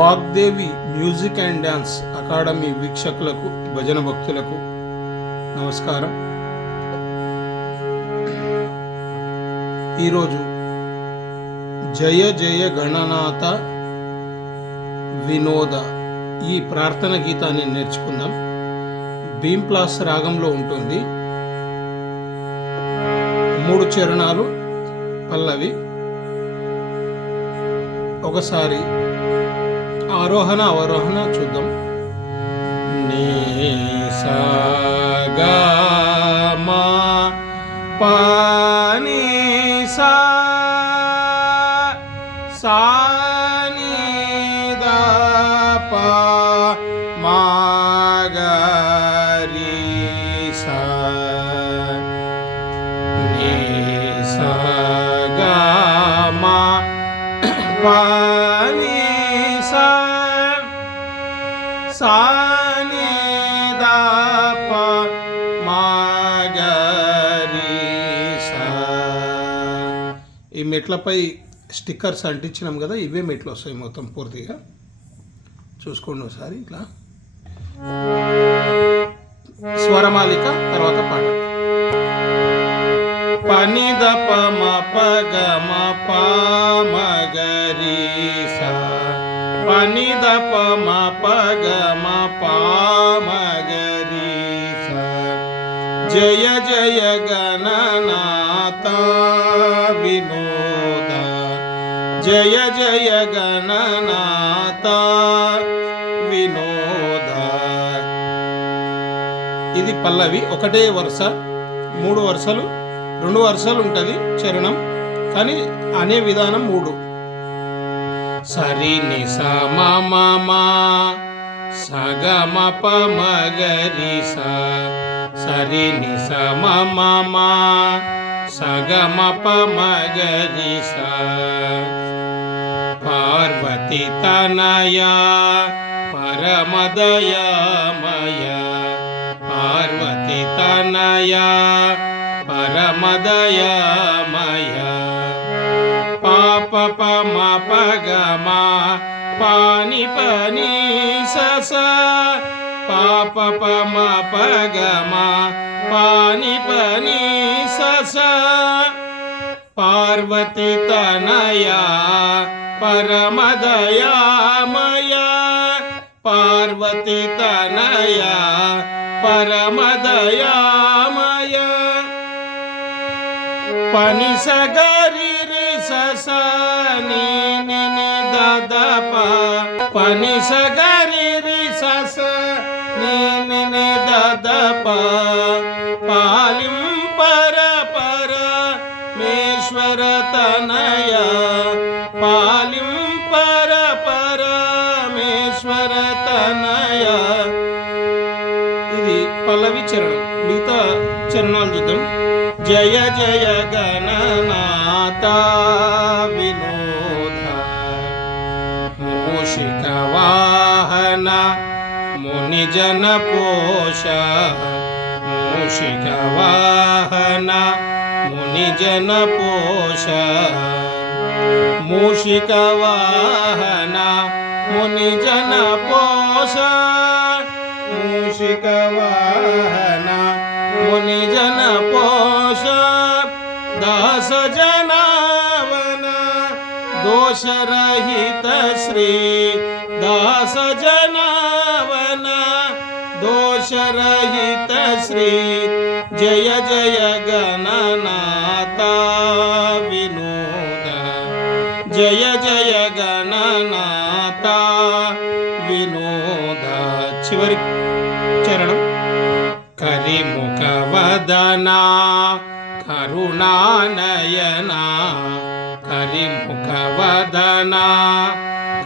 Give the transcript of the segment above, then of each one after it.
Vagdevi music and dance academy వీక్షకులకు భజన భక్తులకు నమస్కారం. ఈరోజు జయ జయ గణనాథ వినోద ఈ ప్రార్థన గీతాన్ని నేర్చుకుందాం. భీంప్లాస్ రాగంలో ఉంటుంది. మూడు చరణాలు పల్లవి. ఒకసారి ఆరోహణ అవరోహణ చూద్దాం. నీ సా మా పా సా సా దా పా సా. మా పా సా దాప సా ఈ మెట్లపై స్టిక్కర్స్ అంటించినాం కదా ఇవే మెట్లు వస్తాయి మొత్తం పూర్తిగా. చూసుకోండి ఒకసారి ఇట్లా. స్వరమాలిక తర్వాత పాట. పని ద మ పగ మ పా మ సా. పని ద ప పగ ప జయ జయ గణనాథ వినోద జయ జయ గణనాథ వినోద ఇది పల్లవి ఒకటే వరుస మూడు వరుసలు రెండు వరుసలు ఉంటుంది చరణం కానీ అనే విధానం మూడు. సరి ని స మ మ సరి ని స మ మ పార్వతి తనయా పరమదయమయ పార్వతి తనయా పరమదయమయ. పాప ప మ ప గ మ పని పాప ప మ పాని పని సస స పార్వతి తనయ పరమదయామయ పార్వతి తనయ పరమదయామయ పని సగరి రి పని సగరి రి స ని ని ని ద ద ప పాలిం పర పర మేశ్వర తనయ పాలిం పర పరమేశ్వర తనయ ఇది పల్లవి చరణం మిగతా చరణాలు చూద్దాం. జయ జయ గణనాథ వినోద मुनिजनपोष जन मुनिजनपोष मूषवाहना मुनिजनपोष पोष मुनिजनपोष मुनिजन पोष मूषकवाहना मुनिजन दश जना वना दोषरहितश्री दश जन దోషరహిత శ్రీ జయ జయ గణనాథ వినోద. జయ జయ గణనాథ వినోద. చివరి చరణం. కరిముఖ వదనా కరుణానయనా. కరిముఖ వదనా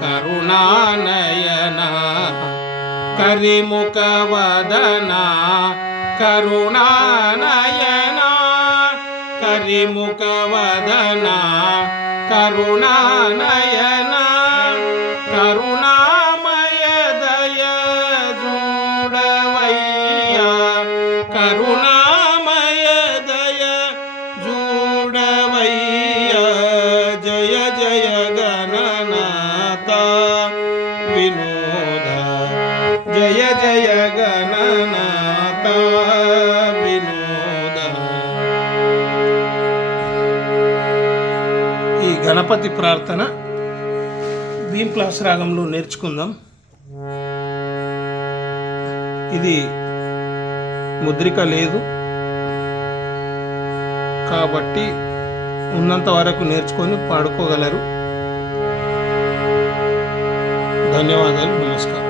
కరుణానయనా. కరిముఖవదనా కరుణానయనా కరిముఖవదనా కరుణానయనా. జయ జయ గణనాథ వినోద ఈ గణపతి ప్రార్థన భీమ్ క్లాస్ రాగంలో నేర్చుకుందాం. ఇది ముద్రిక లేదు. కాబట్టి ఉన్నంత వరకు నేర్చుకొని పాడుకోగలరు. ధన్యవాదాలు నమస్కారం.